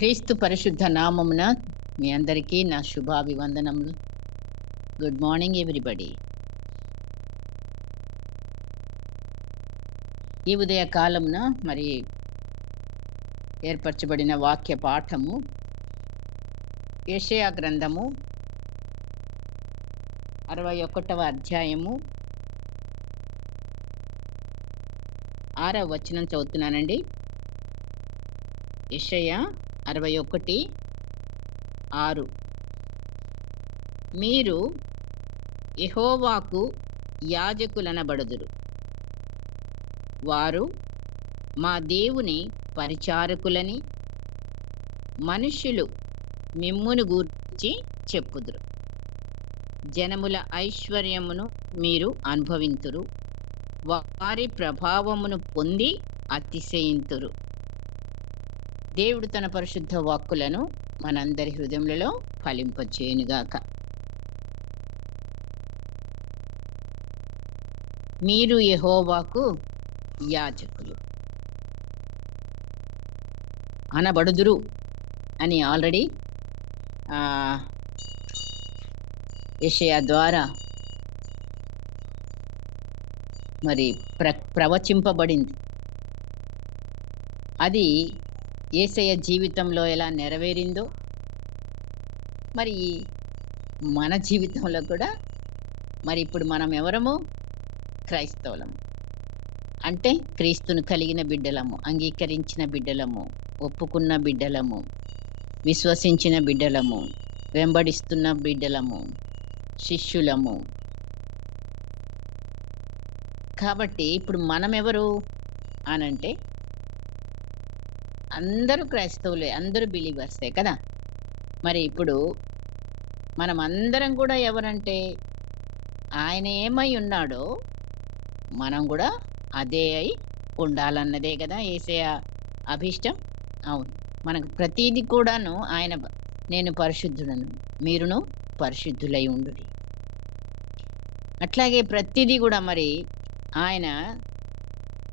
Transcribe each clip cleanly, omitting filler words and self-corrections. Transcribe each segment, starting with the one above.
క్రీస్తు పరిశుద్ధ నామమున మీ అందరికీ నా శుభాభివందనములు. Good morning everybody. ఈ ఉదయ కాలమున మరి ఏర్పరచబడిన వాక్య పాఠము యెషయా గ్రంథము 61వ అధ్యాయము 6వ వచనం చదువుతున్నానండి. యెషయా 61:6. మీరు యెహోవాకు యాజకులనబడుదురు, వారు మా దేవుని పరిచారకులని మనుష్యులు మిమ్మును గూర్చి చెప్పుదురు. జనముల ఐశ్వర్యమును మీరు అనుభవింతురు, వారి ప్రభావమును పొంది అతిశయింతురు. దేవుడు తన పరిశుద్ధ వాక్కులను మనందరి హృదయములలో ఫలింపచేయునుగాక. మీరు యెహోవాకు యాజకులు అనబడుదురు అని ఆల్రెడీ యెషయా ద్వారా మరి ప్రవచింపబడింది. అది యేసయ్య జీవితంలో ఎలా నెరవేరిందో మరి మన జీవితంలో కూడా మరి ఇప్పుడు మనం ఎవరము? క్రైస్తవులము. అంటే క్రీస్తును కలిగిన బిడ్డలము, అంగీకరించిన బిడ్డలము, ఒప్పుకున్న బిడ్డలము, విశ్వసించిన బిడ్డలము, వెంబడిస్తున్న బిడ్డలము, శిష్యులము. కాబట్టి ఇప్పుడు మనం ఎవరు అనంటే అందరూ క్రైస్తవులే, అందరూ బిలీవర్సే కదా. మరి ఇప్పుడు మనం అందరం కూడా ఎవరంటే ఆయన ఏమై ఉన్నాడో మనం కూడా అదే అయి ఉండాలన్నదే కదా యేసయ్య అభిష్టం. అవును, మనకు ప్రతీది కూడాను ఆయన నేను పరిశుద్ధుడను, మీరును పరిశుద్ధులై ఉండుడి. అట్లాగే ప్రతిదీ కూడా మరి ఆయన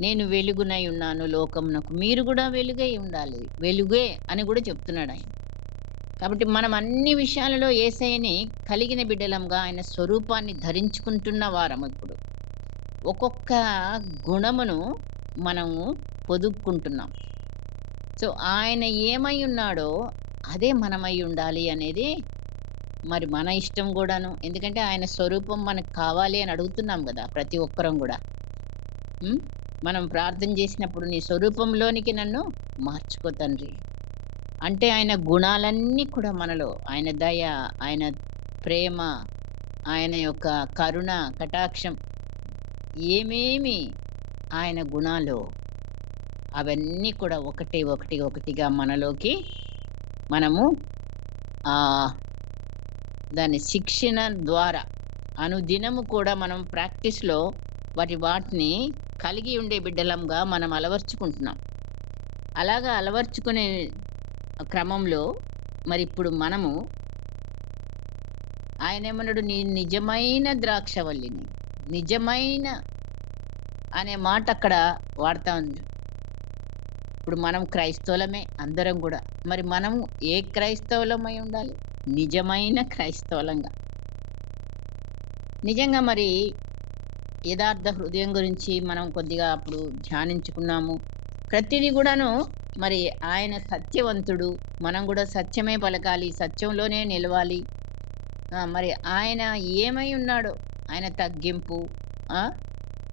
నేను వెలుగునై ఉన్నాను లోకమునకు, మీరు కూడా వెలుగై ఉండాలి, వెలుగే అని కూడా చెప్తున్నాడు ఆయన. కాబట్టి మనం అన్ని విషయాలలో యేసయ్యని కలిగిన బిడ్డలంగా ఆయన స్వరూపాన్ని ధరించుకుంటున్న వారం. ఇప్పుడు ఒక్కొక్క గుణమును మనము పొదుక్కుంటున్నాం. సో ఆయన ఏమై ఉన్నాడో అదే మనమై ఉండాలి అనేది మరి మన ఇష్టం కూడాను. ఎందుకంటే ఆయన స్వరూపం మనకు కావాలి అని అడుగుతున్నాం కదా ప్రతి ఒక్కరం కూడా. మనం ప్రార్థన చేసినప్పుడు నీ స్వరూపంలోనికి నన్ను మార్చుకో తండ్రి అంటే ఆయన గుణాలన్నీ కూడా మనలో, ఆయన దయ, ఆయన ప్రేమ, ఆయన యొక్క కరుణ, కటాక్షం, ఏమేమి ఆయన గుణాలు అవన్నీ కూడా ఒకటిగా మనలోకి మనము దాని శిక్షణ ద్వారా అనుదినము కూడా మనం ప్రాక్టీస్లో వాటిని కలిగి ఉండే బిడ్డలంగా మనం అలవర్చుకుంటున్నాం. అలాగా అలవర్చుకునే క్రమంలో మరి ఇప్పుడు మనము ఆయన ఏమన్నాడు? నీ నిజమైన ద్రాక్షవల్లిని, నిజమైన అనే మాట అక్కడ వాడుతూ ఉంది. ఇప్పుడు మనం క్రైస్తవులమే అందరం కూడా. మరి మనం ఏ క్రైస్తవులమై ఉండాలి? నిజమైన క్రైస్తవులంగా. నిజంగా మరి యథార్థ హృదయం గురించి మనం కొద్దిగా అప్పుడు ధ్యానించుకున్నాము. ప్రతిదీ కూడాను మరి ఆయన సత్యవంతుడు, మనం కూడా సత్యమే పలకాలి, సత్యంలోనే నిలవాలి. మరి ఆయన ఏమై ఉన్నాడో ఆయన తగ్గింపు,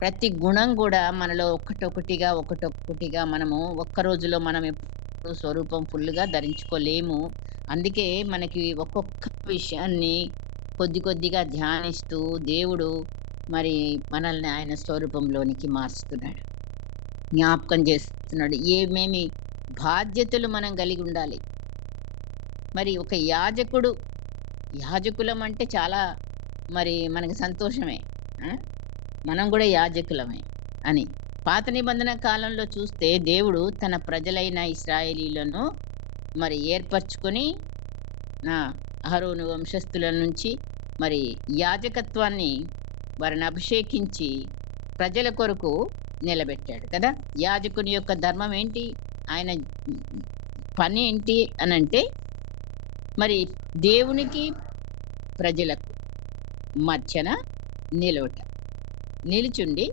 ప్రతి గుణం కూడా మనలో ఒకటొకటిగా మనము ఒక్క రోజులో మనం ఎప్పుడు స్వరూపం ఫుల్గా ధరించుకోలేము. అందుకే మనకి ఒక్కొక్క విషయాన్ని కొద్దిగా ధ్యానిస్తూ దేవుడు మరి మనల్ని ఆయన స్వరూపంలోనికి మార్చుతున్నాడు, జ్ఞాపకం చేస్తున్నాడు. ఏమేమి బాధ్యతలు మనం కలిగి ఉండాలి. మరి ఒక యాజకులం అంటే చాలా మరి మనకి సంతోషమే, మనం కూడా యాజకులమే అని. పాత నిబంధన కాలంలో చూస్తే దేవుడు తన ప్రజలైన ఇశ్రాయేలీలను మరి ఏర్పరచుకొని అహరోను వంశస్థుల నుంచి మరి యాజకత్వాన్ని వారిని అభిషేకించి ప్రజల కొరకు నిలబెట్టాడు కదా. యాజకుని యొక్క ధర్మం ఏంటి? ఆయన పని ఏంటి అనంటే, మరి దేవునికి, ప్రజలకు మధ్యన నిలువట. నిలుచుండి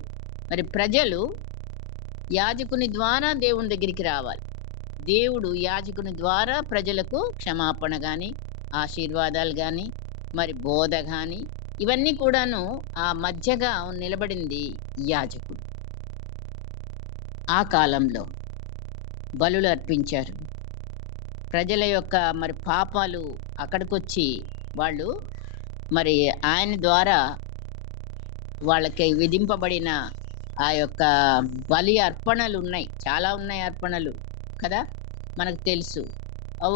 మరి ప్రజలు యాజకుని ద్వారా దేవుని దగ్గరికి రావాలి. దేవుడు యాజకుని ద్వారా ప్రజలకు క్షమాపణ గాని, ఆశీర్వాదాలు గాని, మరి బోధ గాని ఇవన్నీ కూడాను ఆ మధ్యగా నిలబడింది యాజకుడు. ఆ కాలంలో బలులు అర్పించారు. ప్రజల యొక్క మరి పాపాలు అక్కడికొచ్చి వాళ్ళు మరి ఆయన ద్వారా వాళ్ళకి విధింపబడిన ఆ యొక్క బలి అర్పణలున్నాయి. చాలా ఉన్నాయి అర్పణలు కదా! మనకు తెలుసు.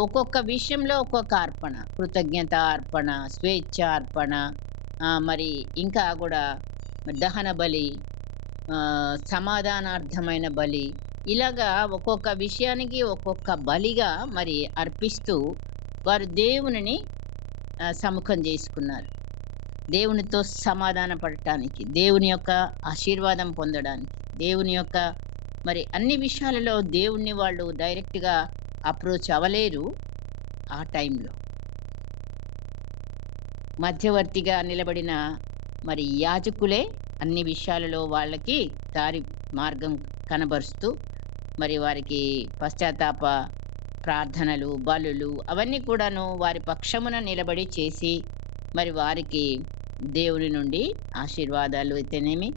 ఒక్కొక్క విషయంలో ఒక్కొక్క అర్పణ. కృతజ్ఞత అర్పణ, స్వేచ్ఛ అర్పణ, మరి ఇంకా గూడా దహన బలి, సమాధానార్థమైన బలి. ఇలాగా ఒక్కొక్క విషయానికి ఒక్కొక్క బలిగా మరి అర్పిస్తూ వారు దేవునిని సముఖం చేసుకున్నారు. దేవునితో సమాధాన పడటానికి, దేవుని యొక్క ఆశీర్వాదం పొందడానికి, దేవుని యొక్క మరి అన్ని విషయాలలో దేవుణ్ణి వాళ్ళు డైరెక్ట్‌గా అప్రోచ్ అవ్వలేరు ఆ టైంలో. మధ్యవర్తిగా నిలబడిన మరి యాజకులే అన్ని విషయాలలో వాళ్ళకి దారి మార్గం కనబరుస్తూ మరి వారికి పశ్చాత్తాప ప్రార్థనలు, బలులు అవన్నీ కూడాను వారి పక్షమున నిలబడి చేసి మరి వారికి దేవుని నుండి ఆశీర్వాదాలు అయితేనేమి,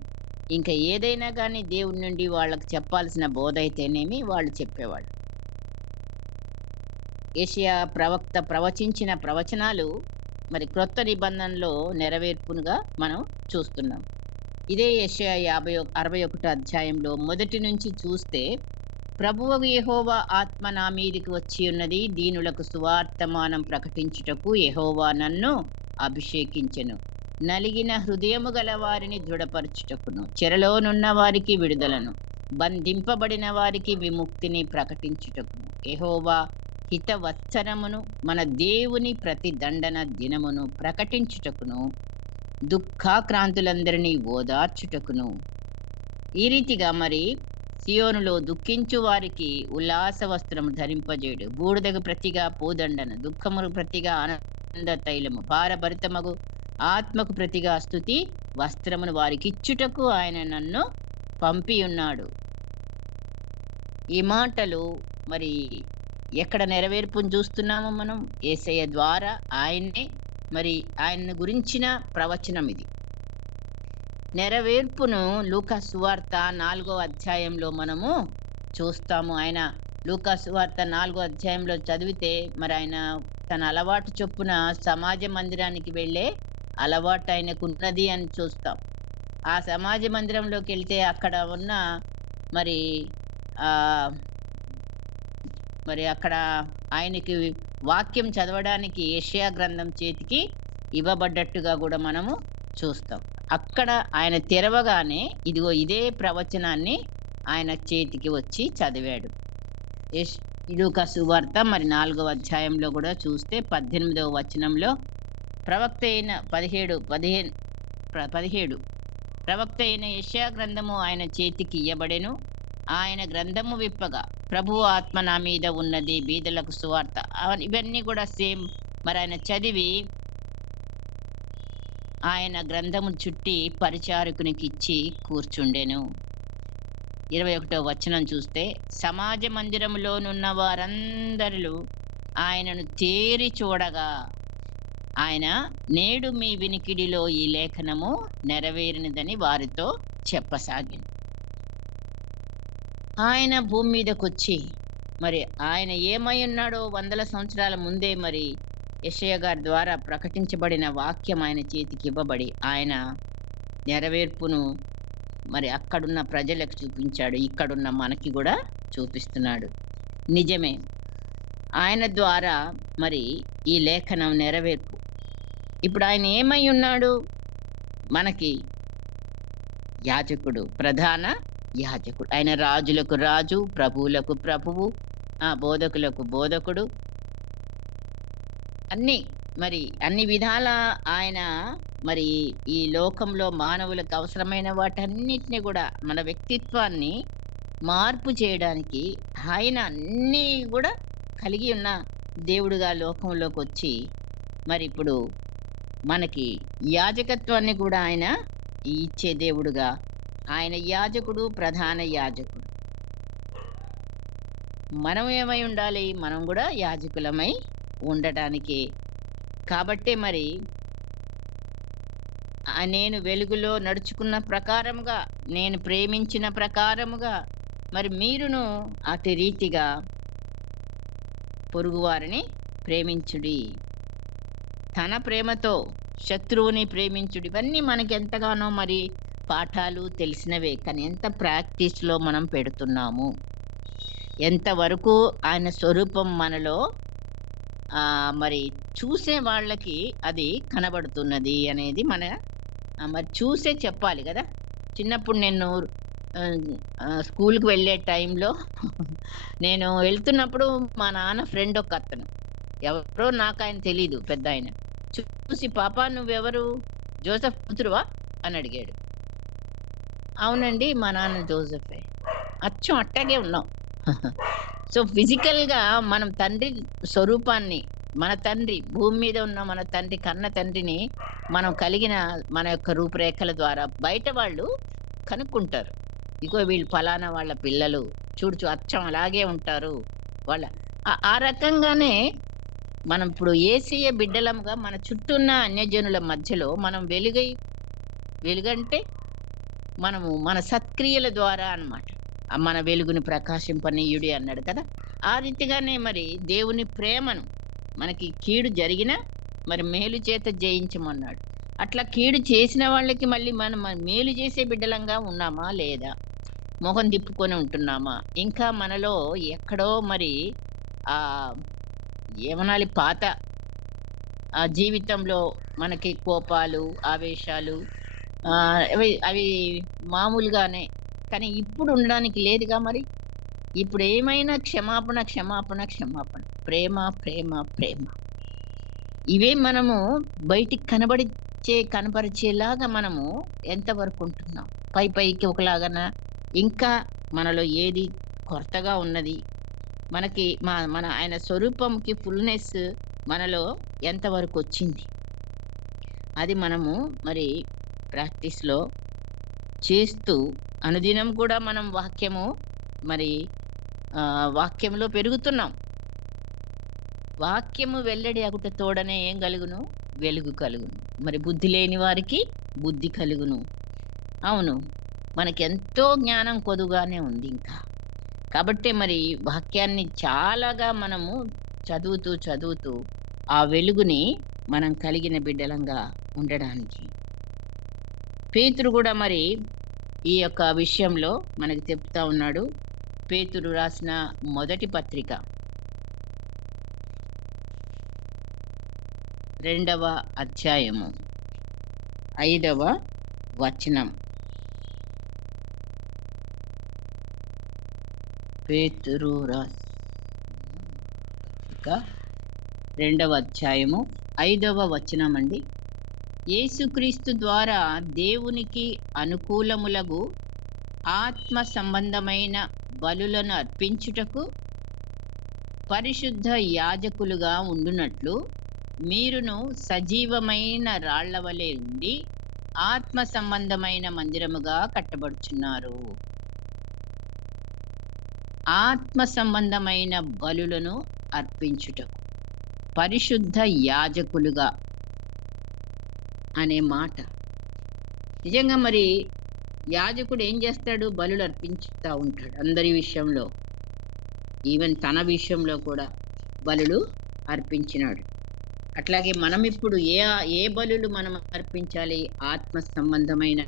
ఇంకా ఏదైనా కానీ దేవుని నుండి వాళ్ళకి చెప్పాల్సిన బోధ అయితేనేమి వాళ్ళు చెప్పేవాళ్ళు. యెషయా ప్రవక్త ప్రవచించిన ప్రవచనాలు మరి క్రొత్త నిబంధనలో నెరవేర్పునుగా మనం చూస్తున్నాం. ఇదే యెషయా 61 అధ్యాయంలో మొదటి నుంచి చూస్తే, ప్రభువగు యెహోవా ఆత్మ నా మీదికి వచ్చి ఉన్నది, దీనులకు సువార్తమానం ప్రకటించుటకు యెహోవా నన్ను అభిషేకించెను. నలిగిన హృదయము గల వారిని దృఢపరచుటకును, చెరలోనున్న వారికి విడుదలను, బంధింపబడిన వారికి విముక్తిని ప్రకటించుటకును, యెహోవా హితవత్సరమును మన దేవుని ప్రతిదండన దినమును ప్రకటించుటకును, దుఃఖాక్రాంతులందరినీ ఓదార్చుటకును. ఈ రీతిగా మరి సియోనులో దుఃఖించు వారికి ఉల్లాస వస్త్రము ధరింపజేయుడు, బూడిదకు ప్రతిగా పూదండన, దుఃఖముకు ప్రతిగా ఆనంద తైలము, భారభరితమగు ఆత్మకు ప్రతిగా స్తుతి వస్త్రమును వారికిచ్చుటకు ఆయన నన్ను పంపి ఉన్నాడు. ఈ మాటలు మరి ఎక్కడ నెరవేర్పును చూస్తున్నామో మనం? యేసయ్య ద్వారా ఆయన్నే మరి ఆయన్ని గురించిన ప్రవచనం ఇది. నెరవేర్పును లూకా సువార్త 4వ అధ్యాయంలో మనము చూస్తాము. ఆయన లూకా సువార్త 4వ అధ్యాయంలో చదివితే మరి ఆయన తన అలవాటు చొప్పున సమాజ మందిరానికి వెళ్ళే అలవాటు ఆయనకు ఉన్నది అని చూస్తాం. ఆ సమాజ మందిరంలోకి వెళ్తే అక్కడ ఉన్న మరి మరి అక్కడ ఆయనకి వాక్యం చదవడానికి యెషయా గ్రంథం చేతికి ఇవ్వబడ్డట్టుగా కూడా మనము చూస్తాం. అక్కడ ఆయన తెరవగానే ఇదిగో ఇదే ప్రవచనాన్ని ఆయన చేతికి వచ్చి చదివాడు. లూకా సువార్త మరి 4వ అధ్యాయంలో కూడా చూస్తే 18వ వచనంలో ప్రవక్త అయిన 17 ప్రవక్త అయిన యెషయా గ్రంథము ఆయన చేతికి ఇయ్యబడెను. ఆయన గ్రంథము విప్పగా ప్రభువు ఆత్మ నా మీద ఉన్నది, బీదలకు సువార్త, ఇవన్నీ కూడా సేమ్. మరి ఆయన చదివి ఆయన గ్రంథము చుట్టి పరిచారకునికి ఇచ్చి కూర్చుండెను. 21వ వచనం చూస్తే, సమాజ మందిరములోనున్న వారందరూ ఆయనను తేరి చూడగా ఆయన నేడు మీ వినికిడిలో ఈ లేఖనము నెరవేరినదని వారితో చెప్పసాగింది. ఆయన భూమి మీదకొచ్చి మరి ఆయన ఏమై ఉన్నాడో 100 సంవత్సరాల ముందే మరి యెషయా గారి ద్వారా ప్రకటించబడిన వాక్యం ఆయన చేతికి ఇవ్వబడి ఆయన నెరవేర్పును మరి అక్కడున్న ప్రజలకు చూపించాడు. ఇక్కడున్న మనకి కూడా చూపిస్తున్నాడు. నిజమే, ఆయన ద్వారా మరి ఈ లేఖనం నెరవేర్పు. ఇప్పుడు ఆయన ఏమై ఉన్నాడు? మనకి యాజకుడు, ప్రధాన యాజకుడు. ఆయన రాజులకు రాజు, ప్రభువులకు ప్రభువు, బోధకులకు బోధకుడు. అన్ని విధాల ఆయన మరి ఈ లోకంలో మానవులకు అవసరమైన వాటన్నిటిని కూడా మన వ్యక్తిత్వాన్ని మార్పు చేయడానికి ఆయన అన్నీ కూడా కలిగి ఉన్న దేవుడుగా లోకంలోకి వచ్చి మరి ఇప్పుడు మనకి యాజకత్వాన్ని కూడా ఆయన ఇచ్చే దేవుడుగా, ఆయన యాజకుడు, ప్రధాన యాజకుడు. మనం ఏమై ఉండాలి? మనం కూడా యాజకులమై ఉండటానికి. కాబట్టే మరి నేను వెలుగులో నడుచుకున్న ప్రకారముగా, నేను ప్రేమించిన ప్రకారముగా మరి మీరును అతి రీతిగా పొరుగువారిని ప్రేమించుడి. తన ప్రేమతో శత్రువుని ప్రేమించుడి. ఇవన్నీ మనకి ఎంతగానో మరి పాఠాలు తెలిసినవే. కానీ ఎంత ప్రాక్టీస్‌లో మనం పెడుతున్నాము? ఎంతవరకు ఆయన స్వరూపం మనలో మరి చూసే వాళ్ళకి అది కనబడుతున్నది అనేది మరి చూసే చెప్పాలి గదా! చిన్నప్పుడు నేను స్కూల్‌కి వెళ్ళే టైంలో నేను వెళ్తున్నప్పుడు మా నాన్న ఫ్రెండ్ ఒకతను. ఎవరో నాకాయన తెలీదు పెద్దాయన. చూసి "పాపా నువ్వెవరు? జోసెఫ్ కూతురువా?" అని అడిగాడు. అవునండి. మా నాన్న జోసెఫే. అచ్చం అట్టాగే ఉన్నావు. సో, ఫిజికల్‌గా మనం తండ్రి స్వరూపాన్ని, మన తండ్రి భూమి మీద ఉన్న మన తండ్రి, కన్న తండ్రిని మనం కలిగిన మన యొక్క రూపురేఖల ద్వారా బయట వాళ్ళు కనుక్కుంటారు. ఇగో వీళ్ళు ఫలానా వాళ్ళ పిల్లలు. చూడు అచ్చం అలాగే ఉంటారు. వాళ్ళ ఆ రకంగానే మనం ఇప్పుడు యేసయ్య బిడ్డలముగా మన చుట్టూ ఉన్న అన్యజనుల మధ్యలో మనం వెలుగంటే మనము మన సత్క్రియల ద్వారా అన్నమాట. మన వెలుగుని ప్రకాశింపనీయుడి అన్నాడు కదా! ఆ రీతిగానే మరి దేవుని ప్రేమను మనకి కీడు జరిగినా మరి మేలు చేత జయించమన్నాడు. అట్లా కీడు చేసిన వాళ్ళకి మళ్ళీ మనం మేలు చేసే బిడ్డలంగా ఉన్నామా? లేదా? మొహం తిప్పుకొని ఉంటున్నామా? ఇంకా మనలో ఎక్కడో మరి ఆహ్, ఏమనాలి పాత జీవితంలో మనకి కోపాలు, ఆవేశాలు అవి మామూలుగానే. కానీ ఇప్పుడు ఉండడానికి లేదుగా మరి. ఇప్పుడు ఏమైనా క్షమాపణ, క్షమాపణ, క్షమాపణ. ప్రేమ, ప్రేమ, ప్రేమ. ఇవే మనము బయటికి కనపరిచేలాగా మనము ఎంతవరకు ఉంటున్నాం? పైకి ఒకలాగాన ఇంకా మనలో ఏది కొరతగా ఉన్నది? మనకి మన ఆయన స్వరూపంకి ఫుల్‌నెస్ మనలో ఎంతవరకు వచ్చింది? అది మనము మరి ప్రాక్టీస్‌లో చేస్తూ అనుదినం కూడా మనం మరి వాక్యంలో పెరుగుతున్నాం. వాక్యము వెల్లడి అగుట తోడనే ఏం కలుగును? వెలుగు కలుగును. మరి బుద్ధి లేని వారికి బుద్ధి కలుగును. అవును. మనకెంతో జ్ఞానం కొదువుగానే ఉంది ఇంకా. కాబట్టే మరి వాక్యాన్ని చాలాగా మనము చదువుతూ ఆ వెలుగుని మనం కలిగిన బిడ్డలంగా ఉండడానికి. పేతురు కూడా మరి ఈ యొక్క విషయంలో మనకు చెప్తా ఉన్నాడు. పేతురు రాసిన మొదటి పత్రిక 2వ అధ్యాయము 5వ వచనం. పేతురు రాసిన పత్రిక 2వ అధ్యాయము 5వ వచనం అండి. యేసుక్రీస్తు ద్వారా దేవునికి అనుకూలములగు ఆత్మ సంబంధమైన బలులను అర్పించుటకు పరిశుద్ధ యాజకులుగా ఉండునట్లు మీరును సజీవమైన రాళ్లవలే ఉండి ఆత్మ సంబంధమైన మందిరముగా కట్టబడుచున్నారు. ఆత్మ సంబంధమైన బలులను అర్పించుటకు పరిశుద్ధ యాజకులుగా అనే మాట నిజంగా మరి యాజకుడు ఏం చేస్తాడు? బలులు అర్పించుతా ఉంటాడు అందరి విషయంలో. ఈవెన్ తన విషయంలో కూడా బలులు అర్పించినాడు. అట్లాగే మనం ఇప్పుడు ఏ బలులు మనం అర్పించాలి? ఆత్మ సంబంధమైన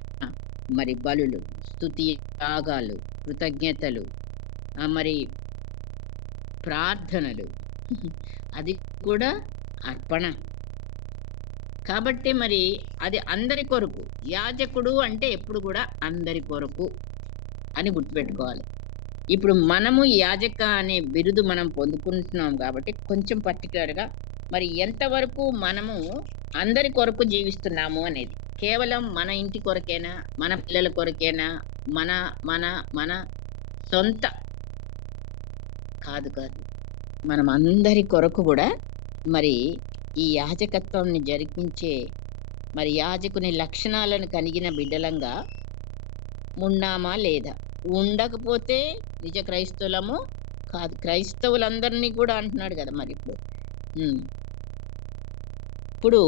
మరి బలులు, స్తుతి యాగాలు, కృతజ్ఞతలు, మరి ప్రార్థనలు అది కూడా అర్పణ. కాబట్టి మరి అది అందరి కొరకు. యాజకుడు అంటే ఎప్పుడు కూడా అందరి కొరకు అని గుర్తుపెట్టుకోవాలి. ఇప్పుడు మనము యాజక అనే బిరుదు మనం పొందుకుంటున్నాం కాబట్టి కొంచెం పర్టిక్యులర్‌గా మరి ఎంతవరకు మనము అందరి కొరకు జీవిస్తున్నాము అనేది. కేవలం మన ఇంటి కొరకేనా? మన పిల్లల కొరకేనా? మన మన మన సొంత కాదు. మనం అందరి కొరకు కూడా మరి ఈ యాజకత్వాన్ని జరిపించే మరి యాజకుని లక్షణాలను కలిగిన బిడ్డలంగా ఉన్నామా లేదా? ఉండకపోతే నిజ క్రైస్తవులము కాదు. క్రైస్తవులందరినీ కూడా అంటున్నాడు కదా మరి ఇప్పుడు. ఇప్పుడు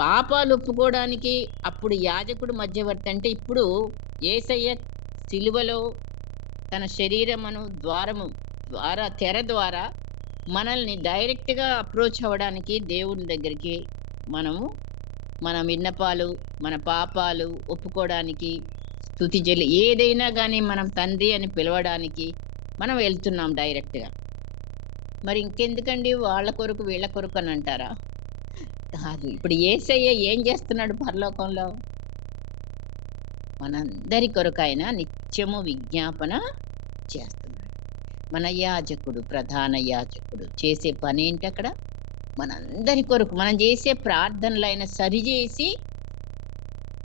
పాపాలు ఒప్పుకోవడానికి అప్పుడు యాజకుడు మధ్యవర్తి అంటే, ఇప్పుడు యేసయ్య సిలువలో తన శరీరమును తెర ద్వారా మనల్ని డైరెక్ట్గా అప్రోచ్ అవ్వడానికి దేవుని దగ్గరికి మనము మన విన్నపాలు, మన పాపాలు ఒప్పుకోవడానికి, స్తుతి చెల్లి ఏదైనా కానీ మనం తండ్రి అని పిలవడానికి మనం వెళ్తున్నాం డైరెక్ట్గా. మరి ఇంకెందుకండి వాళ్ళ కొరకు వీళ్ళ కొరకు అని అంటారా? కాదు. ఇప్పుడు యేసయ్య ఏం చేస్తున్నాడు పరలోకంలో? మనందరి కొరకు ఆయన నిత్యము విజ్ఞాపన చేస్తున్నాడు. మన యాజకుడు, ప్రధాన యాజకుడు చేసే పని ఏంటి అక్కడ? మనందరి కొరకు మనం చేసే ప్రార్థనలు ఆయన సరిచేసి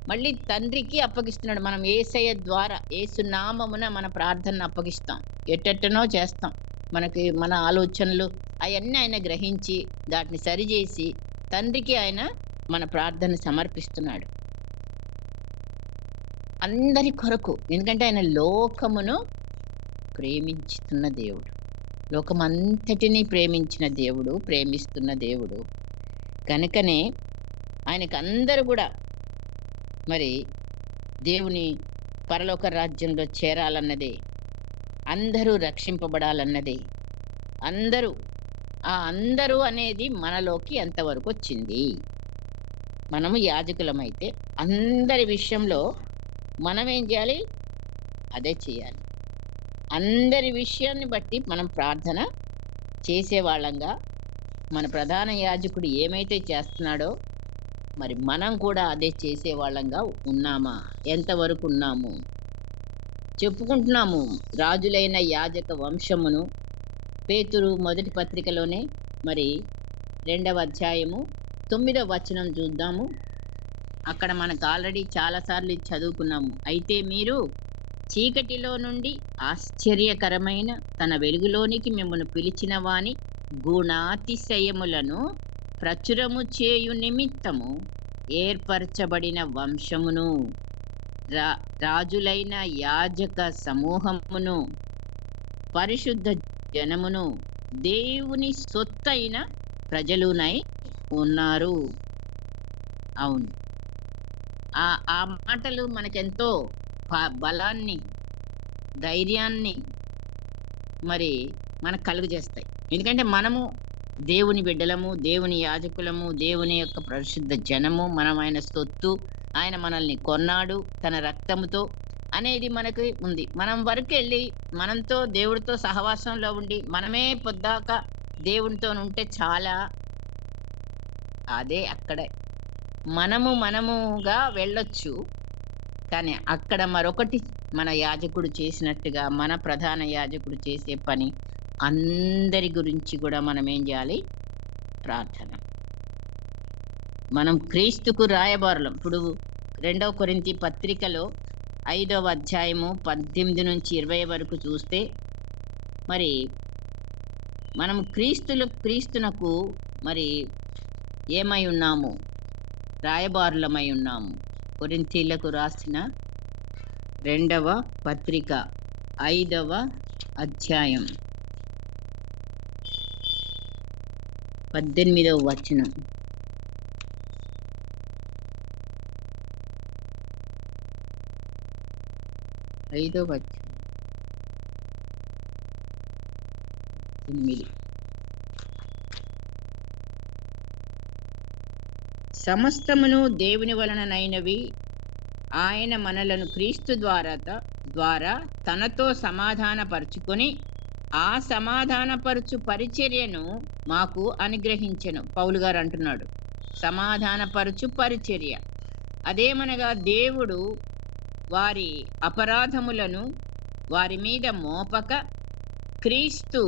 మళ్ళీ తండ్రికి అప్పగిస్తున్నాడు. మనం యేసయ్య ద్వారా, యేసు నామమున మన ప్రార్థనను అప్పగిస్తాం. ఎట్టెట్టనో చేస్తాం. మనకి మన ఆలోచనలు అవన్నీ ఆయన గ్రహించి వాటిని సరిచేసి తండ్రికి ఆయన మన ప్రార్థన సమర్పిస్తున్నాడు అందరి కొరకు. ఎందుకంటే ఆయన లోకమును ప్రేమించుతున్న దేవుడు, లోకమంతటినీ ప్రేమించిన దేవుడు, ప్రేమిస్తున్న దేవుడు. కనుకనే ఆయనకు అందరూ కూడా మరి దేవుని పరలోక రాజ్యంలో చేరాలన్నదే, అందరూ రక్షింపబడాలన్నదే. అందరూ అనేది మనలోకి ఎంతవరకు వచ్చింది? మనము యాజకులమైతే అందరి విషయంలో మనం ఏం చేయాలి? అదే చేయాలి. అందరి విషయాన్ని బట్టి మనం ప్రార్థన చేసేవాళ్ళంగా, మన ప్రధాన యాజకుడు ఏమైతే చేస్తున్నాడో మరి మనం కూడా అదే చేసేవాళ్ళంగా ఉన్నామా? ఎంతవరకు ఉన్నాము? చెప్పుకుంటున్నాము రాజులైన యాజక వంశమును. పేతురు మొదటి పత్రికలోనే మరి 2వ అధ్యాయము 9వ వచనం చూద్దాము. అక్కడ మనకు ఆల్రెడీ చాలాసార్లు చదువుకున్నాము. అయితే మీరు చీకటిలో నుండి ఆశ్చర్యకరమైన తన వెలుగులోనికి మిమ్మల్ని పిలిచిన వాని గుణాతిశయములను ప్రచురము చేయు నిమిత్తము ఏర్పరచబడిన వంశమును, రాజులైన యాజక సమూహమును, పరిశుద్ధ జనమును, దేవుని సొత్తైన ప్రజలునై ఉన్నారు. అవును, ఆ మాటలు మనకెంతో బలాన్ని, ధైర్యాన్ని మరి మనకు కలుగజేస్తాయి. ఎందుకంటే మనము దేవుని బిడ్డలము, దేవుని యాజకులము, దేవుని యొక్క పరిశుద్ధ జనము, మనం ఆయన సొత్తు, ఆయన మనల్ని కొన్నాడు తన రక్తముతో అనేది మనకు ఉంది. మనం వరకు వెళ్ళి మనంతో దేవుడితో సహవాసంలో ఉండి మనమే పొద్దాక దేవునితో ఉంటే చాలా, అదే అక్కడే మనముగా వెళ్ళొచ్చు. కానీ అక్కడ మరొకటి మన యాజకుడు చేసినట్టుగా, మన ప్రధాన యాజకుడు చేసే పని అందరి గురించి కూడా మనం ఏం చేయాలి? ప్రార్థన. మనం క్రీస్తుకు రాయబారులం. ఇప్పుడు 2వ కొరింథీ పత్రికలో 5వ అధ్యాయము 18 నుంచి 20 వరకు చూస్తే మరి మనం క్రీస్తునకు మరి ఏమై ఉన్నాము? రాయబారులమై ఉన్నాము. కొరింథీలకు రాసిన 2వ పత్రిక 5వ అధ్యాయం 18వ వచనం. సమస్తమును దేవుని వలననైనవి, ఆయన మనలను క్రీస్తు ద్వారా తనతో సమాధానపరుచుకొని ఆ సమాధానపరుచు పరిచర్యను మాకు అనుగ్రహించెను. పౌలు గారు అంటున్నాడు, సమాధానపరుచు పరిచర్య. అదేమనగా దేవుడు వారి అపరాధములను వారి మీద మోపక క్రీస్తు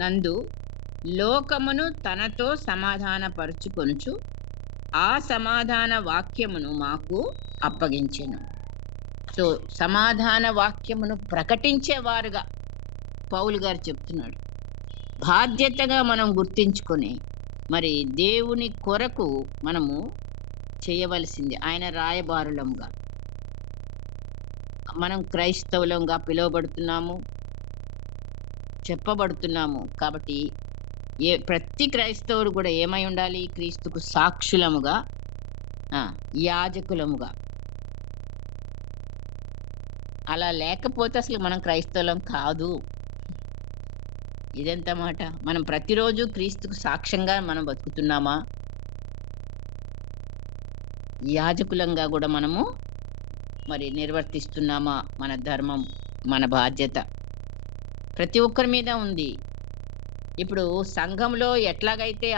నందు లోకమును తనతో సమాధానపరుచుకొనుచు ఆ సమాధాన వాక్యమును మాకు అప్పగించెను. సో సమాధాన వాక్యమును ప్రకటించేవారుగా పౌలు గారు చెప్తున్నాడు. బాధ్యతగా మనం గుర్తించుకొని మరి దేవుని కొరకు మనము చేయవలసింది. ఆయన రాయబారులముగా మనం క్రైస్తవులంగా పిలువబడుతున్నాము, చెప్పబడుతున్నాము. కాబట్టి ప్రతి క్రైస్తవుడు కూడా ఏమై ఉండాలి? క్రీస్తుకు సాక్షులముగా, యాజకులముగా. అలా లేకపోతే అసలు మనం క్రైస్తవులం కాదు. ఇదెంత మాట! మనం ప్రతిరోజు క్రీస్తుకు సాక్ష్యంగా మనం బతుకుతున్నామా? యాజకులంగా కూడా మనము మరి నిర్వర్తిస్తున్నామా? మన ధర్మం, మన బాధ్యత ప్రతి ఒక్కరి మీద ఉంది. ఇప్పుడు సంఘంలో ఎట్లాగైతే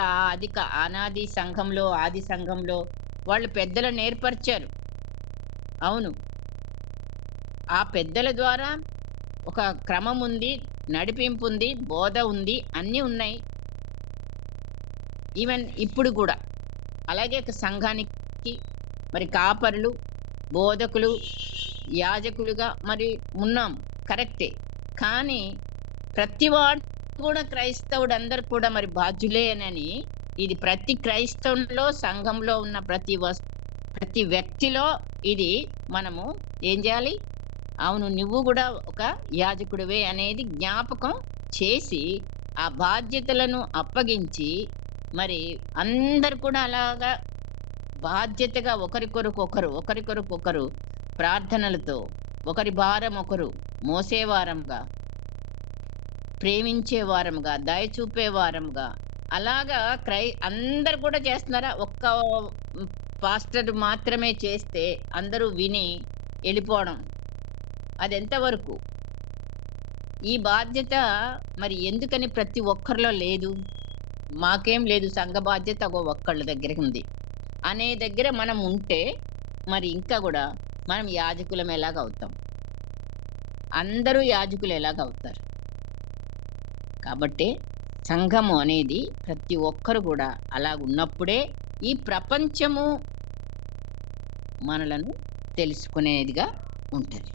అనాది సంఘంలో, ఆది సంఘంలో వాళ్ళు పెద్దలు నేర్పరిచారు. అవును. ఆ పెద్దల ద్వారా ఒక క్రమం ఉంది, నడిపింపు ఉంది, బోధ ఉంది, అన్నీ ఉన్నాయి. ఈవెన్ ఇప్పుడు కూడా అలాగే సంఘానికి మరి కాపరులు, బోధకులు, యాజకులుగా మరి ఉన్నాం, కరెక్టే. కానీ ప్రతివాడు కూడా క్రైస్తవుడు అందరు కూడా మరి బాధ్యులేనని, ఇది ప్రతి క్రైస్తవులో, సంఘంలో ఉన్న ప్రతి వ్యక్తిలో ఇది మనము ఏం చేయాలి? అవును, నువ్వు కూడా ఒక యాజకుడివే అనేది జ్ఞాపకం చేసి ఆ బాధ్యతలను అప్పగించి మరి అందరు కూడా అలాగా బాధ్యతగా ఒకరికొరకొకరు ప్రార్థనలతో ఒకరి భారం ఒకరు మోసేవారంగా, ప్రేమించే వారముగా, దయ చూపే వారముగా అలాగా అందరు కూడా చేస్తున్నారా? ఒక్క పాస్టర్ మాత్రమే చేస్తే అందరూ విని వెళ్ళిపోవడం, అదెంతవరకు? ఈ బాధ్యత మరి ఎందుకని ప్రతి ఒక్కరిలో లేదు? మాకేం లేదు, సంఘ బాధ్యత ఒక్కళ్ళ దగ్గర ఉంది అనే దగ్గర మనం ఉంటే మరి ఇంకా కూడా మనం యాజకులం ఎలాగవుతాం? అందరూ యాజకులు ఎలాగవుతారు? కాబట్టి సంఘము అనేది ప్రతి ఒక్కరు కూడా అలాగున్నప్పుడే ఈ ప్రపంచము మనలను తెలుసుకునేదిగా ఉంటుంది.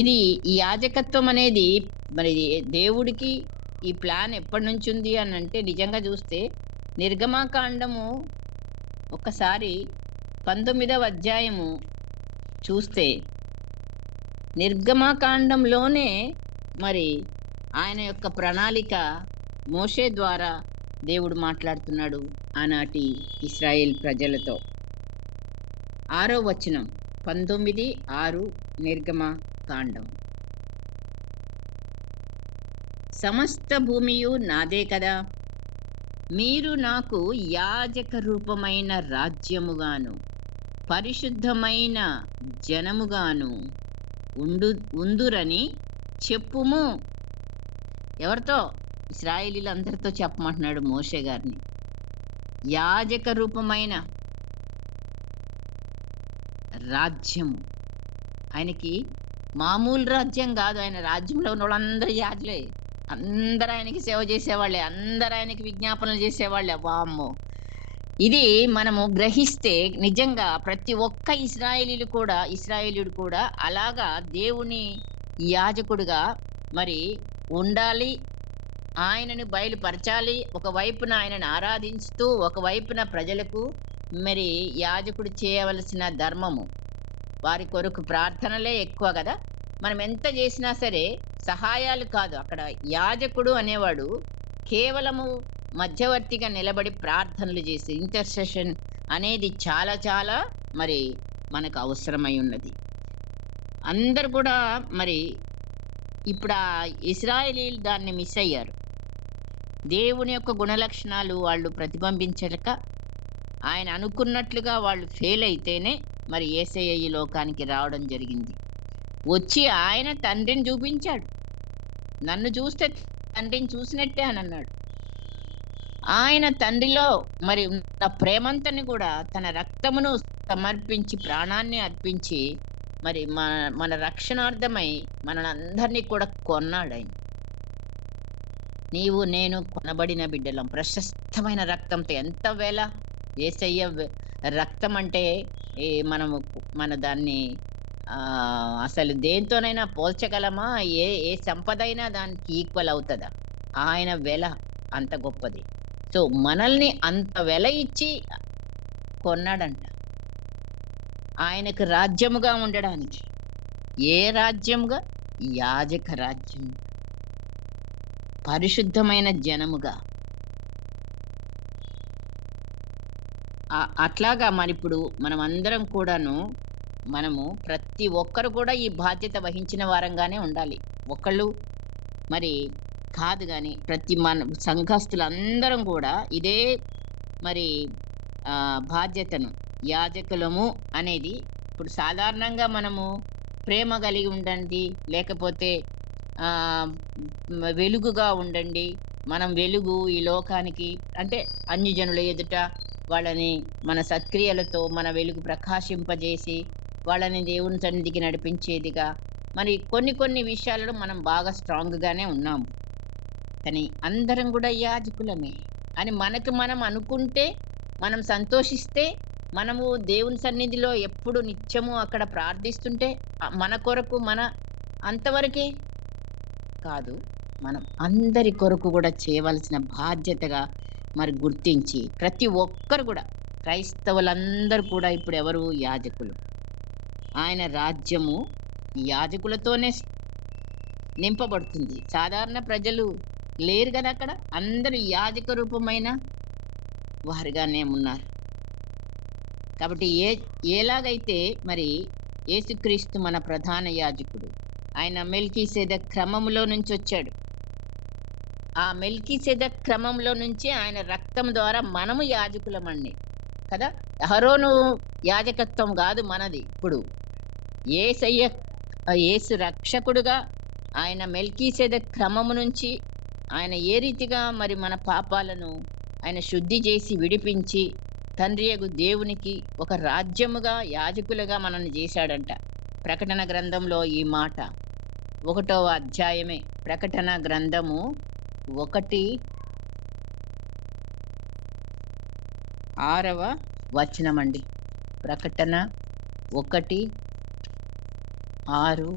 ఇది ఈ యాజకత్వం అనేది మరి దేవుడికి ఈ ప్లాన్ ఎప్పటి నుంచి ఉంది అని అంటే, నిజంగా చూస్తే నిర్గమకాండము ఒకసారి 19వ అధ్యాయము చూస్తే నిర్గమకాండంలోనే మరి ఆయన యొక్క ప్రణాళిక మోషే ద్వారా దేవుడు మాట్లాడుతున్నాడు ఆనాటి ఇశ్రాయేల్ ప్రజలతో. 6వ వచనం, 19:6 నిర్గమకాండం. సమస్త భూమియు నాదే కదా, మీరు నాకు యాజక రూపమైన రాజ్యముగాను పరిశుద్ధమైన జనముగాను ఉందురని చెప్పుము. ఎవరితో? ఇశ్రాయేలీలందరితో చెప్పమంటున్నాడు మోషే గారిని. యాజక రూపమైన రాజ్యము. ఆయనకి మామూలు రాజ్యం కాదు. ఆయన రాజ్యంలో ఉన్న వాళ్ళందరూ యాజులే, అందరూ ఆయనకి సేవ చేసేవాళ్ళే, అందరూ ఆయనకి విజ్ఞాపనలు చేసేవాళ్ళే. వామ్మో! ఇది మనము గ్రహిస్తే నిజంగా ప్రతి ఒక్క ఇశ్రాయేలీయుడు కూడా అలాగా దేవుని యాజకుడుగా మరి ఉండాలి, ఆయనను బయలుపరచాలి. ఒకవైపున ఆయనను ఆరాధించుతూ, ఒకవైపున ప్రజలకు మరి యాజకుడు చేయవలసిన ధర్మము, వారి కొరకు ప్రార్థనలే ఎక్కువ కదా. మనం ఎంత చేసినా సరే సహాయాలు కాదు. అక్కడ యాజకుడు అనేవాడు కేవలము మధ్యవర్తిగా నిలబడి ప్రార్థనలు చేసి, ఇంటర్సెషన్ అనేది చాలా చాలా మరి మనకు అవసరమై ఉన్నది. అందరు కూడా మరి ఇప్పుడు ఆ ఇశ్రాయేలీయులు దాన్ని మిస్ అయ్యారు. దేవుని యొక్క గుణలక్షణాలు వాళ్ళు ప్రతిబింబించక, ఆయన అనుకున్నట్లుగా వాళ్ళు ఫెయిల్ అయితేనే మరి యేసయ్య ఈ లోకానికి రావడం జరిగింది. వచ్చి ఆయన తండ్రిని చూపించాడు. నన్ను చూస్తే తండ్రిని చూసినట్టే అని అన్నాడు. ఆయన తండ్రిలో మరి ఉన్న ప్రేమంతని కూడా తన రక్తమును సమర్పించి, ప్రాణాన్ని అర్పించి మరి మన రక్షణార్థమై మనందరినీ కూడా కొన్నాడు ఆయన. నీవు నేను కొనబడిన బిడ్డలం, ప్రశస్తమైన రక్తంతో. ఎంత వేళ యేసయ్య రక్తం అంటే మనము దాన్ని అసలు దేనితోనైనా పోల్చగలమా? ఏ ఏ సంపదైనా దానికి ఈక్వల్ అవుతదా? ఆయన వెల అంత గొప్పది. సో, మనల్ని అంత వెల ఇచ్చి కొన్నాడంట. ఆయనకు రాజ్యముగా ఉండడానికి. ఏ రాజ్యముగా? యాజక రాజ్యం. పరిశుద్ధమైన జనముగా. అట్లాగా మరిప్పుడు మనమందరం కూడాను మనము ప్రతి ఒక్కరు కూడా ఈ బాధ్యత వహించిన వారంగానే ఉండాలి. ఒకళ్ళు మరి కాదు గాని ప్రతి మన సంఘస్థులందరం కూడా ఇదే మరి బాధ్యతను యాజకులము అనేది ఇప్పుడు సాధారణంగా మనము ప్రేమ కలిగి ఉండండి, లేకపోతే వెలుగుగా ఉండండి, మనం వెలుగు ఈ లోకానికి అంటే అన్యజనుల ఎదుట వాళ్ళని మన సత్క్రియలతో మన వెలుగు ప్రకాశింపజేసి వాళ్ళని దేవుని సన్నిధికి నడిపించేదిగా మరి కొన్ని కొన్ని విషయాలలో మనం బాగా స్ట్రాంగ్గానే ఉన్నాము. కానీ అందరం కూడా యాజకులమే అని మనకు మనం అనుకుంటే, మనం సంతోషిస్తే, మనము దేవుని సన్నిధిలో ఎప్పుడు నిత్యము అక్కడ ప్రార్థిస్తుంటే మన కొరకు మన అంతవరకే కాదు, మనం అందరి కొరకు కూడా చేయవలసిన బాధ్యతగా మరి గుర్తించి ప్రతి ఒక్కరు కూడా క్రైస్తవులందరూ కూడా ఇప్పుడు ఎవరు యాజకులు. ఆయన రాజ్యము యాజకులతోనే నింపబడుతుంది. సాధారణ ప్రజలు లేరు కదా అక్కడ, అందరూ యాజక రూపమైన వారుగానే ఉన్నారు. కాబట్టి ఎలాగైతే మరి యేసుక్రీస్తు మన ప్రధాన యాజకుడు, ఆయన మెల్కీసెదెకు క్రమంలో నుంచి వచ్చాడు. ఆ మెల్కీసెదెకు క్రమంలో నుంచి ఆయన రక్తం ద్వారా మనము యాజకులమండి కదా. అహరోను యాజకత్వం కాదు మనది. ఇప్పుడు యేసు రక్షకుడుగా ఆయన మెల్కీసెదెకు క్రమము నుంచి ఆయన ఏ రీతిగా మరి మన పాపాలను ఆయన శుద్ధి చేసి విడిపించి తండ్రియగు దేవునికి ఒక రాజ్యముగా యాజకులుగా మనల్ని చేశాడంట. ప్రకటన గ్రంథంలో ఈ మాట 1వ అధ్యాయమే, ప్రకటన గ్రంథము 1:6 వచనమండి. ప్రకటన 1:6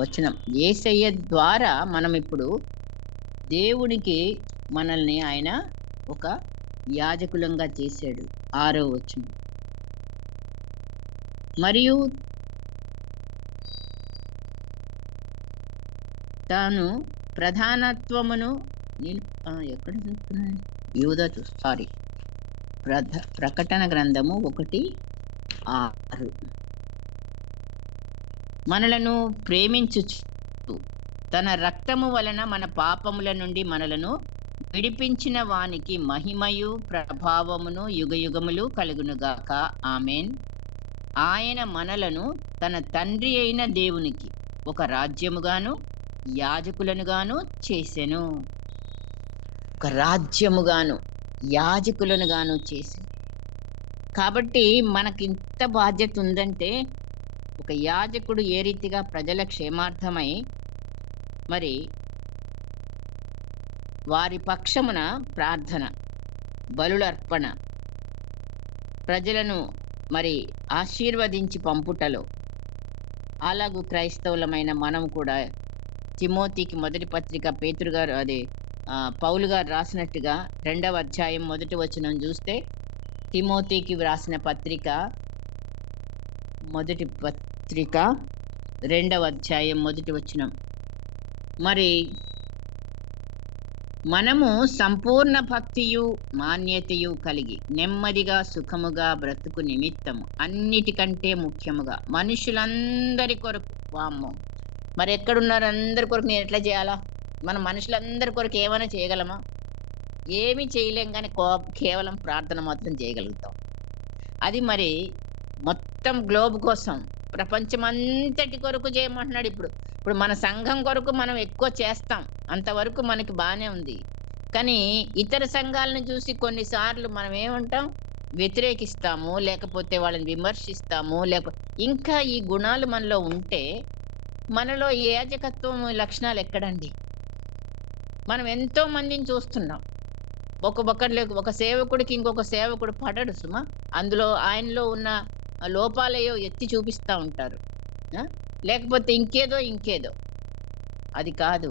వచనం. యేసయ్య ద్వారా మనం ఇప్పుడు దేవునికి మనల్ని ఆయన ఒక యాజకులంగా చేశాడు. 6వ వచనం. మరియు తాను ప్రధానత్వమును ఎక్కడ యూదా సారీ ప్రకటన గ్రంథము 1:6 మనలను ప్రేమించుచు తన రక్తము వలన మన పాపముల నుండి మనలను విడిపించిన వానికి మహిమయు ప్రభావమును యుగయుగములు కలుగునుగాక. ఆమేన్. ఆయన మనలను తన తండ్రి అయిన దేవునికి ఒక రాజ్యముగాను యాజకులనుగాను చేసెను. ఒక రాజ్యముగాను యాజకులనుగాను చేసెను. కాబట్టి మనకింత బాధ్యత ఉందంటే, ఒక యాజకుడు ఏ రీతిగా ప్రజల క్షేమార్థమై మరి వారి పక్షమున ప్రార్థన, బలులర్పణ, ప్రజలను మరి ఆశీర్వదించి పంపుటలో, అలాగూ క్రైస్తవులమైన మనం కూడా తిమోతికి మొదటి పత్రిక పేతురు గారు పౌలు గారు రాసినట్టుగా 2వ అధ్యాయం 1వ వచనం చూస్తే, తిమోతికి వ్రాసిన పత్రిక మొదటి పత్రిక 2వ అధ్యాయం 1వ వచనం. మరి మనము సంపూర్ణ భక్తియు మాన్యతయు కలిగి నెమ్మదిగా సుఖముగా బ్రతుకు నిమిత్తము అన్నిటికంటే ముఖ్యముగా మనుషులందరి కొరకు, వామ్మో మరి ఎక్కడున్నారు అందరి కొరకు నేను ఎట్లా చేయాలా? మనం మనుషులందరి కొరకు ఏమైనా చేయగలమా? ఏమీ చేయలేం, కానీ కేవలం ప్రార్థన మాత్రం చేయగలుగుతాం. అది మరి మొత్తం గ్లోబ్ కోసం, ప్రపంచమంతటి కొరకు చేయమంటున్నాడు. ఇప్పుడు మన సంఘం కొరకు మనం ఎక్కువ చేస్తాం, అంతవరకు మనకి బాగానే ఉంది. కానీ ఇతర సంఘాలను చూసి కొన్నిసార్లు మనం ఏమంటాం, వ్యతిరేకిస్తాము, లేకపోతే వాళ్ళని విమర్శిస్తాము. ఇంకా ఈ గుణాలు మనలో ఉంటే మనలో యాజకత్వం లక్షణాలు ఎక్కడండి? మనం ఎంతో మందిని చూస్తున్నాం. ఒక సేవకుడికి ఇంకొక సేవకుడు పడడు సుమా. అందులో ఆయనలో ఉన్న లోపాలయో ఎత్తి చూపిస్తూ ఉంటారు. ఆ! లేకపోతే ఇంకేదో. అది కాదు.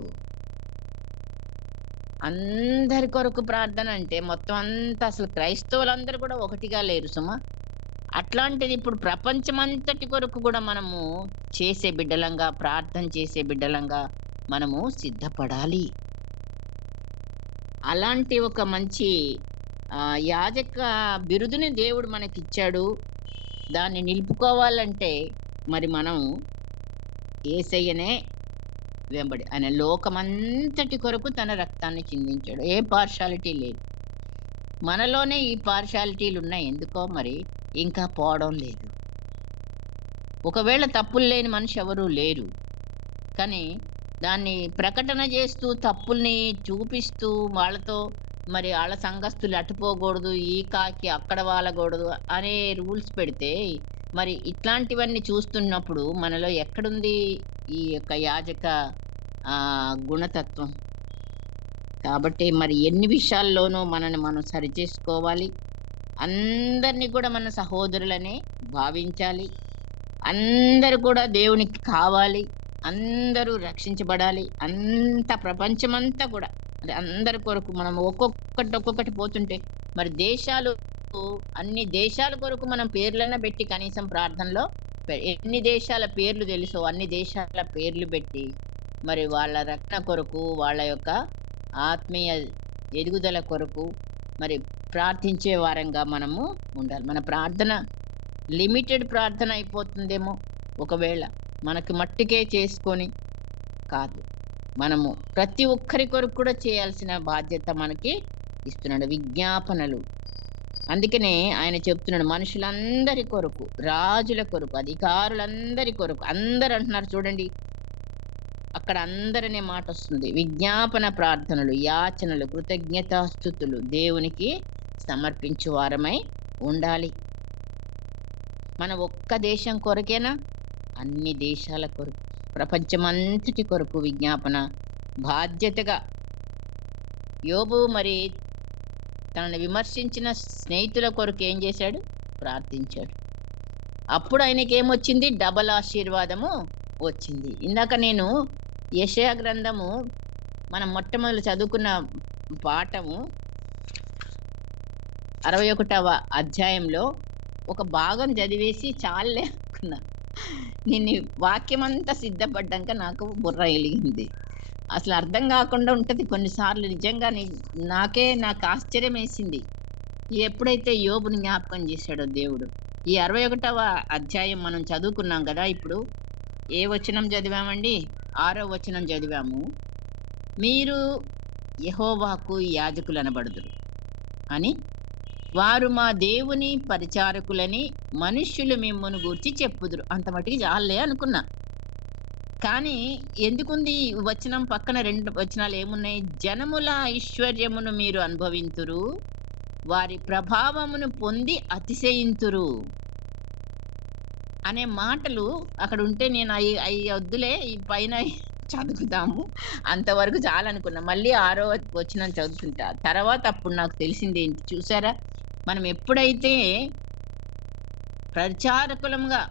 అందరి కొరకు ప్రార్థన అంటే మొత్తం అంతా అసలు క్రైస్తవులందరూ కూడా ఒకటిగా లేరు సుమా. అట్లాంటిది ఇప్పుడు ప్రపంచమంతటి కొరకు కూడా మనము చేసే బిడ్డలంగా, ప్రార్థన చేసే బిడ్డలంగా మనము సిద్ధపడాలి. అలాంటి ఒక మంచి యాజక బిరుదుని దేవుడు మనకిచ్చాడు. దాన్ని నిలుపుకోవాలంటే మరి మనం యేసయ్యనే వెంబడి ఆయన లోకమంతటి కొరకు తన రక్తాన్ని చిందించాడు. ఏ పార్షియాలిటీ లేదు. మనలోనే ఈ పార్షియాలిటీలున్నాయి. ఎందుకో మరి ఇంకా పోవడం లేదు. ఒకవేళ తప్పులు లేని మనిషి ఎవరు లేరు. కానీ దాన్ని ప్రకటన చేస్తూ, తప్పుల్ని చూపిస్తూ వాళ్ళతో మరి ఆళ్ళ సంఘస్థులు అటుపోకూడదు, ఈ కాకి అక్కడ వాలకూడదు అనే రూల్స్ పెడితే, మరి ఇట్లాంటివన్నీ చూస్తున్నప్పుడు మనలో ఎక్కడుంది ఈ యొక్క యాజక గుణతత్వం? కాబట్టి మరి ఎన్ని విషయాల్లోనూ మనల్ని మనం సరిచేసుకోవాలి. అందరిని కూడా మన సహోదరులనే భావించాలి. అందరూ కూడా దేవునికి కావాలి. అందరూ రక్షించబడాలి. అంత ప్రపంచమంతా కూడా అంటే అందరి కొరకు మనం ఒక్కొక్కటి పోతుంటే మరి దేశాలు అన్ని దేశాల కొరకు మనం పేర్లన్నా పెట్టి కనీసం ప్రార్థనలో ఎన్ని దేశాల పేర్లు తెలుసో అన్ని దేశాల పేర్లు పెట్టి మరి వాళ్ళ రక్షణ కొరకు, వాళ్ళ యొక్క ఆత్మీయ ఎదుగుదల కొరకు మరి ప్రార్థించే వారంగా మనము ఉండాలి. మన ప్రార్థన లిమిటెడ్ ప్రార్థన అయిపోతుందేమో ఒకవేళ. మనకి మట్టుకే చేసుకొని కాదు. మనము ప్రతి ఒక్కరి కొరకు కూడా చేయాల్సిన బాధ్యత మనకి ఇస్తున్నాడు. విజ్ఞాపనలు. అందుకనే ఆయన చెప్తున్నాడు మనుషులందరి కొరకు, రాజుల కొరకు, అధికారులందరి కొరకు. అందరూ అంటున్నారు చూడండి. అక్కడ అందరనే మాట వస్తుంది. విజ్ఞాపన ప్రార్థనలు, యాచనలు, కృతజ్ఞతాస్తుతులు దేవునికి సమర్పించు వారమై ఉండాలి. మన ఒక్క దేశం కొరకేనా? అన్ని దేశాల కొరకు, ప్రపంచమంతటి కొరకు విజ్ఞాపన బాధ్యతగా. యోబు మరి తనను విమర్శించిన స్నేహితుల కొరకు ఏం చేశాడు? ప్రార్థించాడు. అప్పుడు ఆయనకి ఏమొచ్చింది? డబల్ ఆశీర్వాదము వచ్చింది. ఇందాక నేను యెషయా గ్రంథము మనం మొట్టమొదలు చదువుకున్న పాఠము 61వ అధ్యాయంలో ఒక భాగం చదివేసి చాలే అనుకున్నా. నేను వాక్యమంతా సిద్ధపడ్డాక నాకు బుర్ర ఎలిగింది. అసలు అర్థం కాకుండా ఉంటది కొన్నిసార్లు. నిజంగా నాకు ఆశ్చర్యం వేసింది. ఎప్పుడైతే యోబుని జ్ఞాపకం చేశాడో దేవుడు. ఈ 61వ అధ్యాయం మనం చదువుకున్నాం కదా. ఇప్పుడు ఏ వచనం చదివామండి? 6వ వచనం చదివాము. మీరు యెహోవాకు యాజకులనబడుదురు అని, వారు మా దేవుని పరిచారకులని మనుష్యులు మిమ్మును గూర్చి చెప్పుదురు. అంత మటుకు చాలే అనుకున్నా. కానీ ఎందుకుంది ఈ వచనం పక్కన 2 వచనాలు ఏమున్నాయి? జనముల ఐశ్వర్యమును మీరు అనుభవింతురు, వారి ప్రభావమును పొంది అతిశయింతురు అనే మాటలు అక్కడ ఉంటే నేను అయి వద్దులే, ఈ పైన చదువుదాము అంతవరకు చాలనుకున్నా. మళ్ళీ 6వ వచనం చదువుకుంటా. తర్వాత అప్పుడు నాకు తెలిసింది ఏంటి చూసారా? మనం ఎప్పుడైతే ప్రచారకులంగా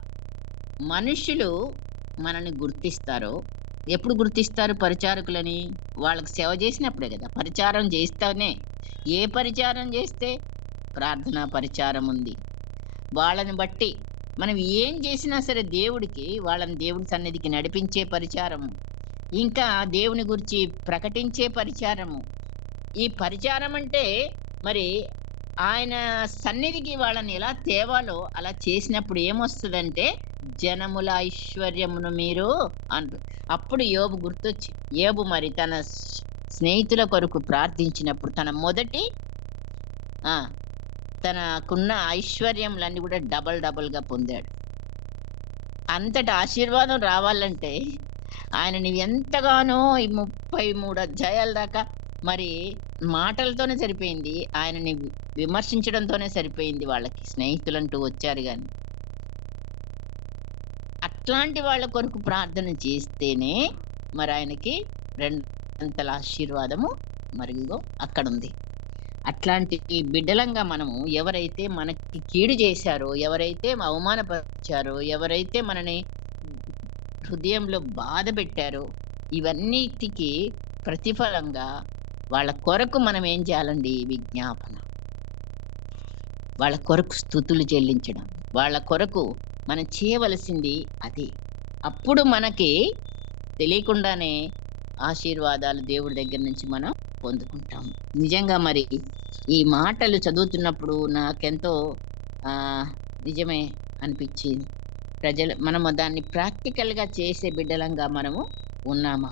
మనుషులు మనల్ని గుర్తిస్తారో, ఎప్పుడు గుర్తిస్తారు పరిచారకులని? వాళ్ళకి సేవ చేసినప్పుడే కదా. పరిచారం చేస్తేనే. ఏ పరిచారం చేస్తే? ప్రార్థనా పరిచారం ఉంది. వాళ్ళని బట్టి మనం ఏం చేసినా సరే దేవుడికి, వాళ్ళని దేవుడి సన్నిధికి నడిపించే పరిచారము, ఇంకా దేవుని గురించి ప్రకటించే పరిచారము. ఈ పరిచారం అంటే మరి ఆయన సన్నిధికి వాళ్ళని ఎలా తేవాలో అలా చేసినప్పుడు ఏమొస్తుందంటే జనముల ఐశ్వర్యమును మీరు అంటారు. అప్పుడు యోబు గుర్తొచ్చి, యోబు మరి తన స్నేహితుల కొరకు ప్రార్థించినప్పుడు తన మొదటి తనకున్న ఐశ్వర్యములన్నీ కూడా డబల్గా పొందాడు. అంతటి ఆశీర్వాదం రావాలంటే ఆయనని ఎంతగానో ఈ 33 అధ్యాయాల దాకా మరి మాటలతోనే సరిపోయింది. ఆయనని విమర్శించడంతోనే సరిపోయింది. వాళ్ళకి స్నేహితులంటూ వచ్చారు గాని. అట్లాంటి వాళ్ళ కొరకు ప్రార్థన చేస్తేనే మరి ఆయనకి 2 అంతల ఆశీర్వాదము మరి అక్కడుంది. అట్లాంటి బిడ్డలంగా మనము ఎవరైతే మనకి కీడు చేశారో, ఎవరైతే అవమానపరిచారో, ఎవరైతే మనని హృదయంలో బాధ పెట్టారో ఇవన్నిటికి ప్రతిఫలంగా వాళ్ళ కొరకు మనం ఏం చేయాలండి? విజ్ఞాపన. వాళ్ళ కొరకు స్తుతులు చెల్లించడం. వాళ్ళ కొరకు మనం చేయవలసింది అదే. అప్పుడు మనకి తెలియకుండానే ఆశీర్వాదాలు దేవుడి దగ్గర నుంచి మనం పొందుకుంటాం. నిజంగా మరి ఈ మాటలు చదువుతున్నప్పుడు నాకెంతో నిజమే అనిపించింది. మనము దాన్ని ప్రాక్టికల్‌గా చేసే బిడ్డలంగా మనము ఉన్నామా?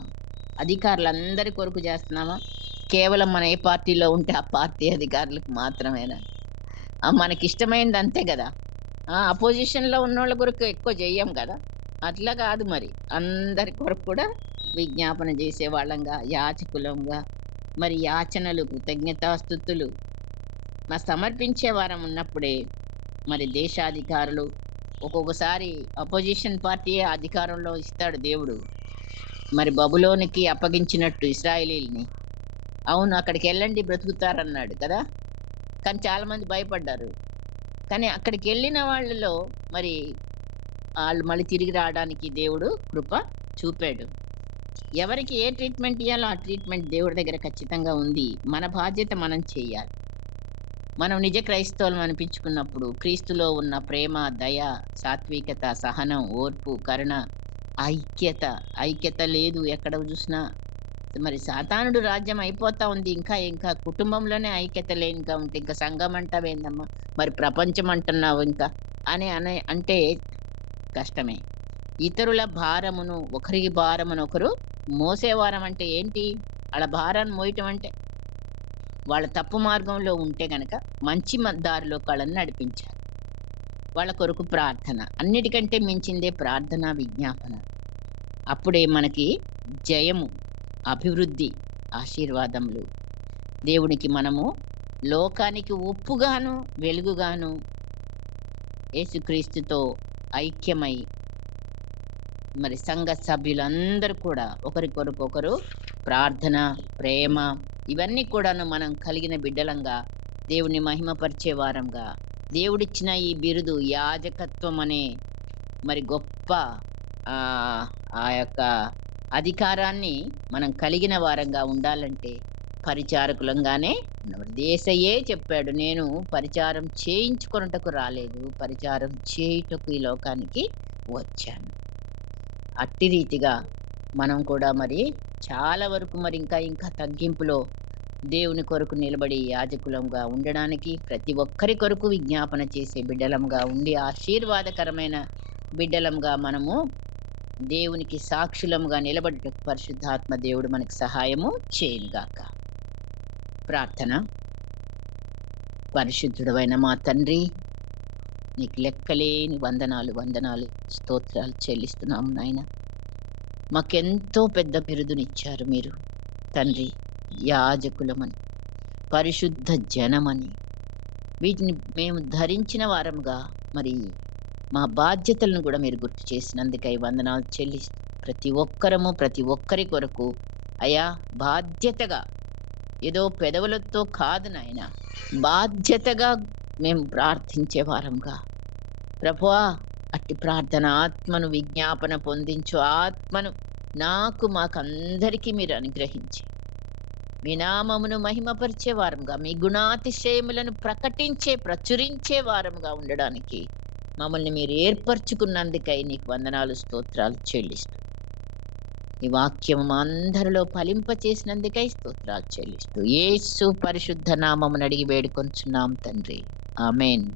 అధికారులందరి కొరకు చేస్తున్నామా? కేవలం మనం ఏ పార్టీలో ఉంటే ఆ పార్టీ అధికారులకు మాత్రమేనా? మనకిష్టమైనది అంతే గదా! అపోజిషన్‌లో ఉన్నోళ్ళ కొరకు ఎక్కువ చెయ్యం గదా! అట్లా కాదు మరి. అందరి కొరకు కూడా విజ్ఞాపన చేసేవాళ్ళంగా, యాజకులంగా, మరి యాచనలు, కృతజ్ఞతాస్తుతులు సమర్పించే వారం ఉన్నప్పుడే మరి దేశాధికారులు ఒక్కొక్కసారి అపోజిషన్ పార్టీయే అధికారంలో ఇస్తాడు దేవుడు. మరి బబులోనికి అప్పగించినట్టు ఇశ్రాయేలీయుల్ని. అవును, అక్కడికెళ్ళండి బ్రతుకుతారన్నాడు కదా! కానీ చాలా మంది భయపడ్డారు. కానీ అక్కడికెళ్ళిన వాళ్ళలో మరి ఆళ్ళు మళ్ళీ తిరిగి రావడానికి దేవుడు కృప చూపాడు. ఎవరికి ఏ ట్రీట్మెంట్ ఇయ్యాలో ఆ ట్రీట్మెంట్ దేవుడి దగ్గర ఖచ్చితంగా ఉంది. మన బాధ్యత మనం చెయ్యాలి. మనం నిజ క్రైస్తవులం అనిపించుకున్నప్పుడు క్రీస్తులో ఉన్న ప్రేమ, దయ, సాత్వికత, సహనం, ఓర్పు, కరుణ, ఐక్యత లేదు ఎక్కడ చూసినా. మరి సాతానుడు రాజ్యం అయిపోతా ఉంది. ఇంకా కుటుంబంలోనే ఐక్యత లేనిగా ఉంటే ఇంకా సంఘం అంటావేందమ్మా? మరి ప్రపంచం అంటున్నావు ఇంకా అంటే కష్టమే. ఇతరుల భారమును ఒకరికి భారమును ఒకరు మోసేవారం అంటే ఏంటి? వాళ్ళ భారాన్ని మోయటం అంటే వాళ్ళ తప్పు మార్గంలో ఉంటే గనక మంచి దారిలో వాళ్ళని నడిపించాలి. వాళ్ళ కొరకు ప్రార్థన. అన్నిటికంటే మించిందే ప్రార్థన, విజ్ఞాపన. అప్పుడే మనకి జయము, అభివృద్ధి, ఆశీర్వాదములు. దేవునికి మనము లోకానికి ఉప్పుగాను, వెలుగుగాను యేసుక్రీస్తుతో ఐక్యమై మరి సంఘ సభ్యులందరూ కూడా ఒకరికొరకొకరు ప్రార్థన, ప్రేమ ఇవన్నీ కూడాను మనం కలిగిన బిడ్డలంగా, దేవుణ్ణి మహిమపరిచే వారంగా, దేవుడిచ్చిన ఈ బిరుదు యాజకత్వం అనే మరి గొప్ప ఆ యొక్క అధికారాన్ని మనం కలిగిన వారంగా ఉండాలంటే పరిచారకులంగానే యేసయ్యే చెప్పాడు, నేను పరిచారం చేయించుకొనుటకు రాలేదు, పరిచారం చేయుటకు ఈ లోకానికి వచ్చాను. అట్టి రీతిగా మనం కూడా మరి చాలా వరకు మరి ఇంకా తగ్గింపులో దేవుని కొరకు నిలబడి యాజకులంగా ఉండడానికి, ప్రతి ఒక్కరి కొరకు విజ్ఞాపన చేసే బిడ్డలంగా ఉండి ఆశీర్వాదకరమైన బిడ్డలంగా మనము దేవునికి సాక్షులంగా నిలబడి పరిశుద్ధాత్మ దేవుడు మనకి సహాయము చేయనుగాక. ప్రార్థన. పరిశుద్ధుడైన మా తండ్రి, నీకు లెక్కలేని వందనాలు స్తోత్రాలు చెల్లిస్తున్నాము నాయన. మాకెంతో పెద్ద బిరుదునిచ్చారు మీరు తండ్రి. యాజకులమని, పరిశుద్ధ జనమని, వీటిని మేము ధరించిన వారంగా మరి మా బాధ్యతలను కూడా మీరు గుర్తు చేసినందుకై వందనాలు చెల్లిస్తూ, ప్రతి ఒక్కరి కొరకు అయా బాధ్యతగా, ఏదో పెదవులతో కాదు నాయన, బాధ్యతగా మేము ప్రార్థించే వారంగా ప్రభువా, అట్టి ప్రార్థన ఆత్మను విజ్ఞాపన పొందించు ఆత్మను మాకందరికీ మీరు అనుగ్రహించి మీ నామమును మహిమపరిచే వారంగా, మీ గుణాతిశయములను ప్రచురించే వారంగా ఉండడానికి మమ్మల్ని మీరు ఏర్పరచుకున్నందుకై నీకు వందనాలు స్తోత్రాలు చెల్లిస్తూ, ఈ వాక్యం మా అందరిలో ఫలింపచేసినందుకై స్తోత్రాలు చెల్లిస్తూ యేసు పరిశుద్ధ నామమును అడిగి వేడుకొంచున్నాం తండ్రి. ఆమేన్.